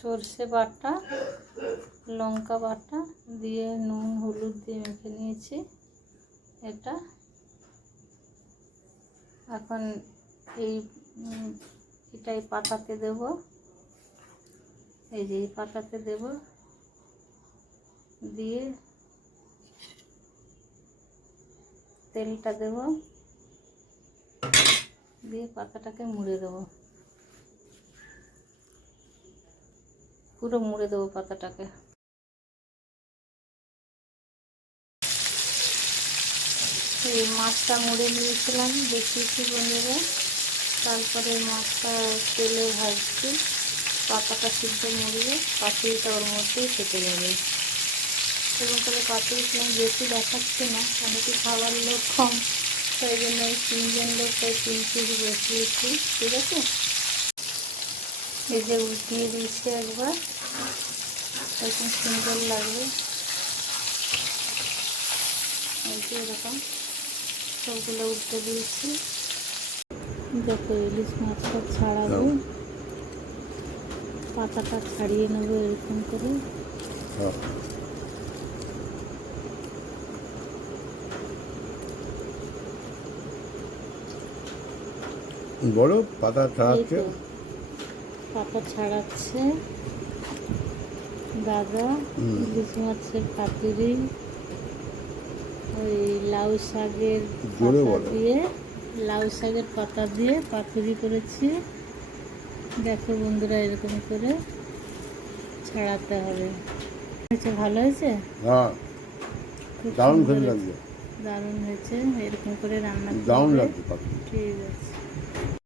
সর্ষে বাটা লঙ্কা বাটা দিয়ে নুন হলুদ দিয়ে মেখে নিয়েছি। এটা এখন এই উম, এটা এই পাতাতে দেব। এই যে এই পাতাতে দেব। দিয়ে তেলটা দেব। দিয়ে পাতাটাকে মুড়ে দেবো। পুরো মুড়ে দেবো পাতাটাকে। এই মাছটা মুড়ে নিয়েছিলাম, দেখিয়েছি বন্ধুরা। তারপরে মাছটা তেলে ভাজছি, পাতাটা সিদ্ধ মুড়িয়ে পাতুরিটা ওর মধ্যেই খেতে যাবে। এবং তাহলে পাতুরিটা বেশি দেখাচ্ছে না অনেকে খাবার লোক কম, তাই জন্য ওই তিনজন লোক তাই তিন পিস বসিয়েছি, ঠিক আছে? যে উঠিয়ে দিয়েছি একবার। এরকম সুন্দর লাগবে। এই যে এরকম সবগুলো উঠতে দিয়েছি। দেখো ইলিশ মাছটা ছাড়াবো পাতাটা ছাড়িয়ে নেব এরকম করে। হ্যাঁ। বলো পাতা ছাড়াচ্ছে পাতা ছাড়াচ্ছে। দাদা। ইলিশ মাছের পাতুরি ওই লাউ শাকের পাতা দিয়ে লাউ শাকের পাতা দিয়ে পাতুরি করেছি। দেখো বন্ধুরা এরকম করে ছাড়াতে হবে। হয়েছে ভালো হয়েছে? হ্যাঁ। দারুণ হয়েছে। লাগছে। দারুণ হয়েছে এরকম করে রান্না দারুণ লাগছে ঠিক আছে।